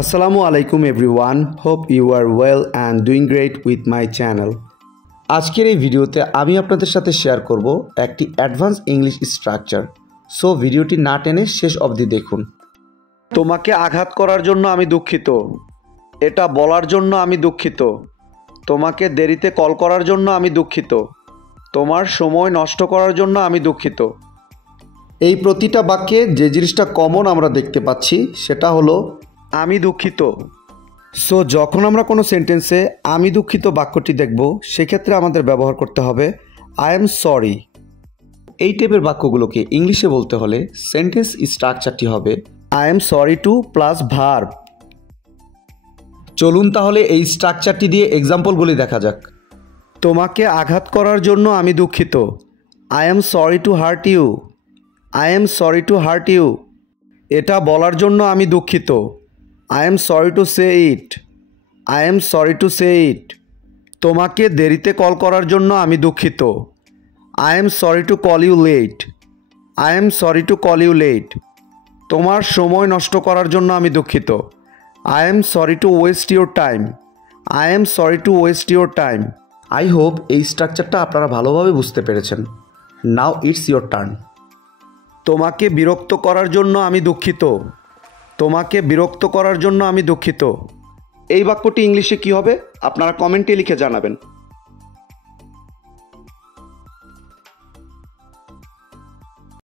Assalamu alaikum everyone. Hope you are well and doing great with my channel. আজকের এই ভিডিওতে আমি আপনাদের সাথে শেয়ার করব একটি অ্যাডভান্স ইংলিশ স্ট্রাকচার। সো ভিডিওটি না টেনে শেষ অবধি দেখুন। তোমাকে আঘাত করার জন্য আমি দুঃখিত। এটা বলার জন্য আমি দুঃখিত। তোমাকে দেরিতে কল করার জন্য আমি দুঃখিত। তোমার সময় নষ্ট করার জন্য আমি দুঃখিত। এই প্রতিটা বাক্যে যে জিনিসটা কমন আমরা দেখতে পাচ্ছি সেটা হলো আমি দুঃখিত। সো যখন আমরা কোনো সেন্টেন্সে আমি দুঃখিত বাক্যটি দেখব সেক্ষেত্রে আমাদের ব্যবহার করতে হবে আই এম সরি। এই টাইপের বাক্যগুলোকে ইংলিশে বলতে হলে সেন্টেন্স স্ট্রাকচারটি হবে I am sorry to plus verb. চলুন তাহলে এই স্ট্রাকচারটি দিয়ে এক্সাম্পলগুলি দেখা যাক। তোমাকে আঘাত করার জন্য আমি দুঃখিত। I am sorry to hurt you. I am sorry to hurt you. এটা বলার জন্য আমি দুঃখিত। I am sorry to say it. I am sorry to say it. তোমাকে দেরিতে কল করার জন্য আমি দুঃখিত। I am sorry to call you late. I am sorry to call you late. তোমার সময় নষ্ট করার জন্য আমি দুঃখিত। I am sorry to waste your time. I am sorry to waste your time. I hope এই স্ট্রাকচারটা আপনারা ভালোভাবে বুঝতে পেরেছেন। Now it's your turn. তোমাকে বিরক্ত করার জন্য আমি দুঃখিত। তোমাকে বিরক্ত করার জন্য আমি দুঃখিত। এই বাক্যটি ইংলিশে কী হবে আপনারা কমেন্টে লিখে জানাবেন।